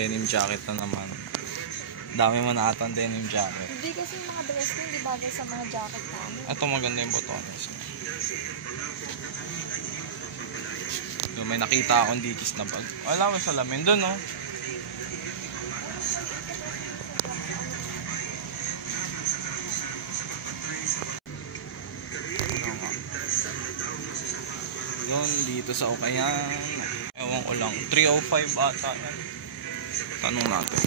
Denim jacket na naman. Dami mo na atang denim jacket. Hindi kasi yung mga dress ko, hindi bagay sa mga jacket namin. Ito maganda yung botones. So, may nakita akong Dickies na bag. Wala ko salamin doon, no? Yun, dito sa Ukayan. Ewan ko lang. 305 ata. Tanong natin.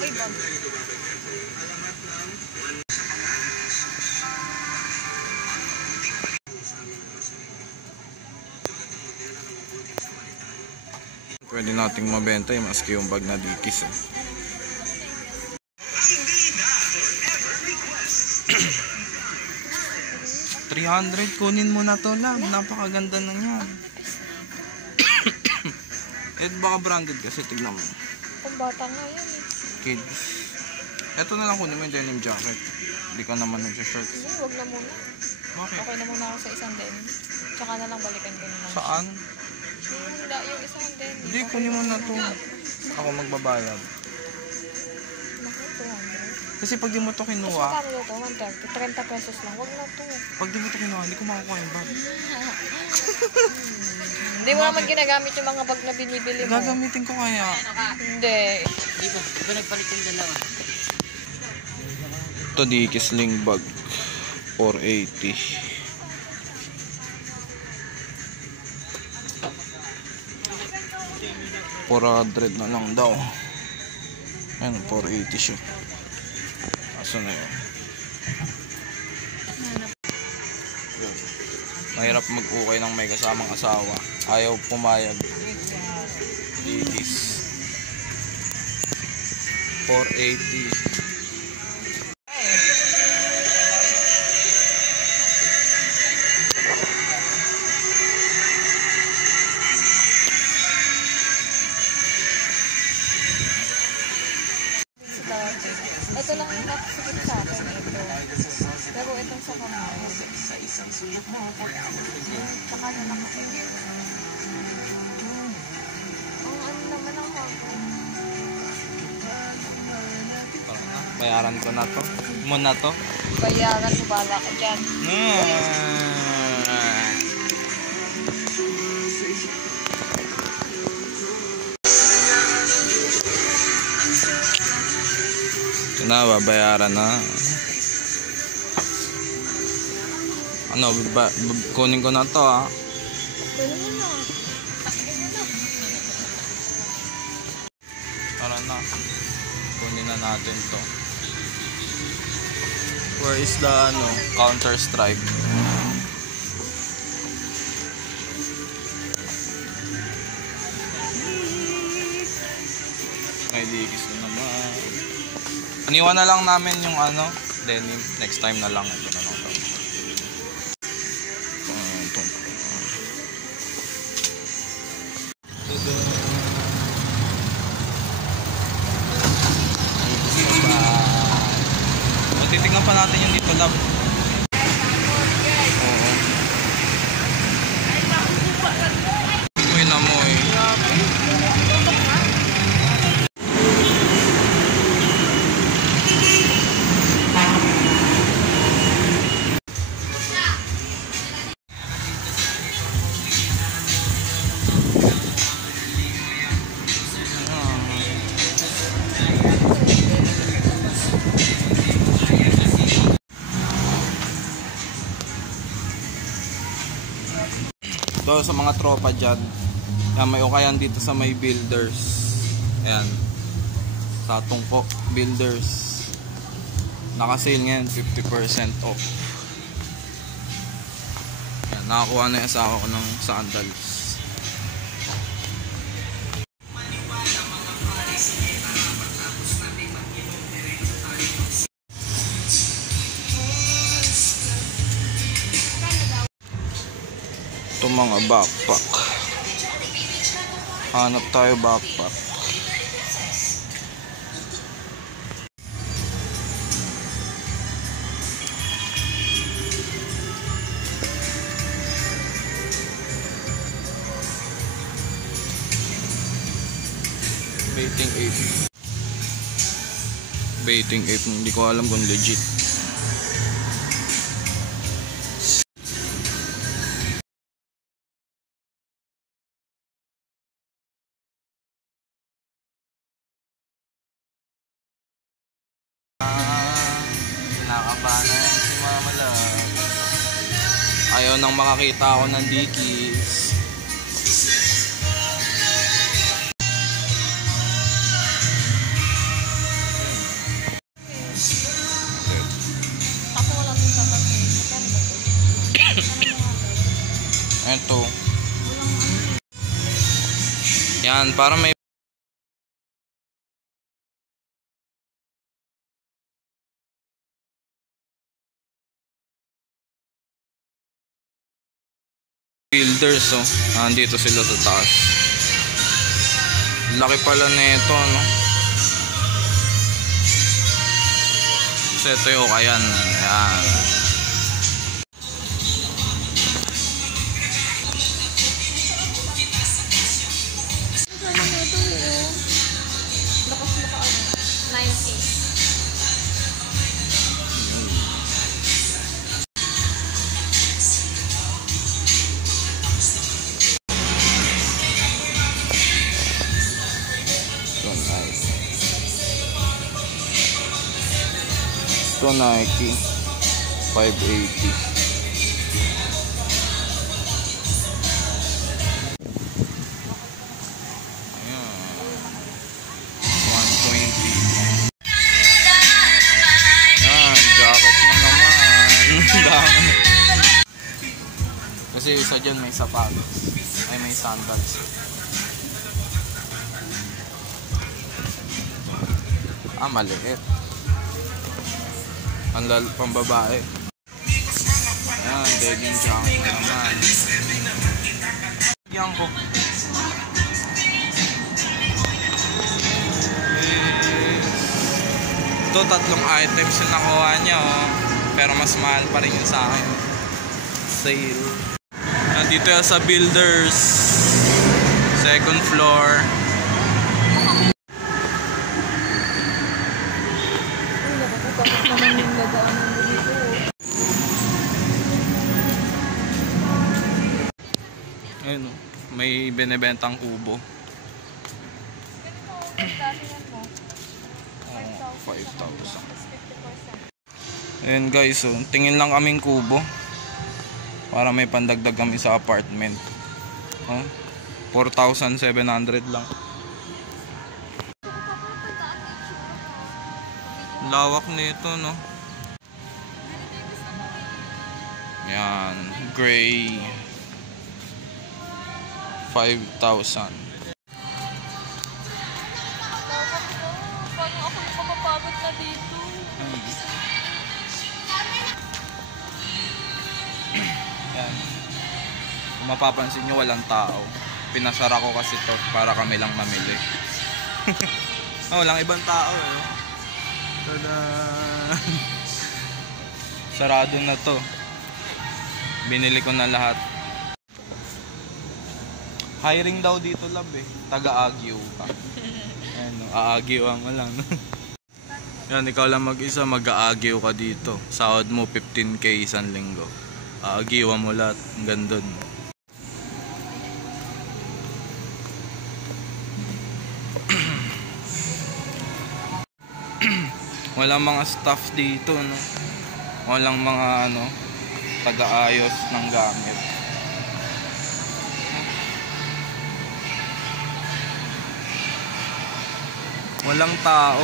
Uy, bag. Pwede nating mabenta yung maski yung bag na Dickies. 300, kunin mo na to lang. Napakaganda na yan. Eh baka branded kasi, tignan mo. Kung bata nga yan eh. Kids. Ito na lang kunin mo yung denim jacket. Hindi ka naman nagsha-shirt. Hindi, wag na muna. Bakit? Okay na muna ako sa isang denim. Tsaka na lang balikan ko naman. Saan? Yung isang denim. Hindi, kunin mo na to. Ako magbabayad. Naku, 200. Kasi pag di mo to kinuha, Tapos magkano to? 130. 30 pesos lang. Wag na to. pag di mo to kinuha, hindi ko makukuha yung bag. Hindi mo naman ginagamit yung mga bag na binibili mo. Gagamitin ko kaya. Hindi. Di ba? Di ba nagpalit yung dalawa? Ito Dickies sling bag. 480. $400 na lang daw. Ayan, 480 siya. Aso na yun? Mahirap mag-ukay ng may kasamang asawa. Ayaw pumayag. Dickies 480. Ito lang yung nakasikip sa akin. Ito. Pero itong sa kamay. Tsaka na nakasikip. Ang ano naman ang hako. Bayaran ko na to. Muna to. Bayaran mo, bala ka dyan. Ito na, babayaran na. Ano, kunin ko na to ha. Tara na. Kunin na natin to. Where is the Counter-Strike? May Dickies na naman. Aniwan na lang namin yung denim. Next time na lang. Ito na lang to. Titignan pa natin yung dito lab. Oo. Uy namoy. So, sa mga tropa dyan, yan, may ukayan dito sa may Builders. Ayan, sa Tungko Builders. Naka-sale ngayon 50% off. Ayan, nakakuha na yung asawa ko ng sandals. Ito mga backpack. Hanap tayo backpack. Baiting ape, hindi ko alam kung legit. Nakabahan na yan si Mama Love. Ayaw nang makakita ako ng Dickies. Ako wala mong tatapin. Kano ba ito? Ito. Yan, para may builders, oh. Nandito sila sa taas. Laki pala nito, no? So ito yung kayan. Ayan. Ano na ito, oh? Lakas na ka, 90. Ito Nike 580. Ayan. 120. Ayan, jacket na naman. Dami. Kasi isa dyan may sapatos. Ay, may sandals. Maliit. Ang pambabae. Ayan, denim jacket naman. Yan ko. Ito, 3 items yung nakuha niya, oh. Pero mas mahal pa rin yung sa akin. Sale. Nandito yan sa Builders. Second floor. Tapos naman yung ladaan ng dito. Ayun, oh. May binibentang kubo. 5,000. Ayun guys, so tingin lang kaming kubo para may pandagdag kami sa apartment. 4,700 lang. Lawak nito, no? Yan, gray. 5,000. Paano ako yung mapapagod na dito? Yan. Kung mapapansin nyo, walang tao. Pinasara ko kasi to para kami lang mamili. Walang ibang tao, eh. Tada! Sarado na to. Binili ko na lahat. Hiring daw dito, love, eh. Taga-Agyo pa. Ano, aagiwan mo lang. Yan, ikaw lang mag-isa, mag-aagyo ka dito. Sahod mo 15K isang linggo. Aagiwan mo lahat. Ang gandun. Walang mga staff dito, no? Walang mga taga-ayos ng gamit. Walang tao.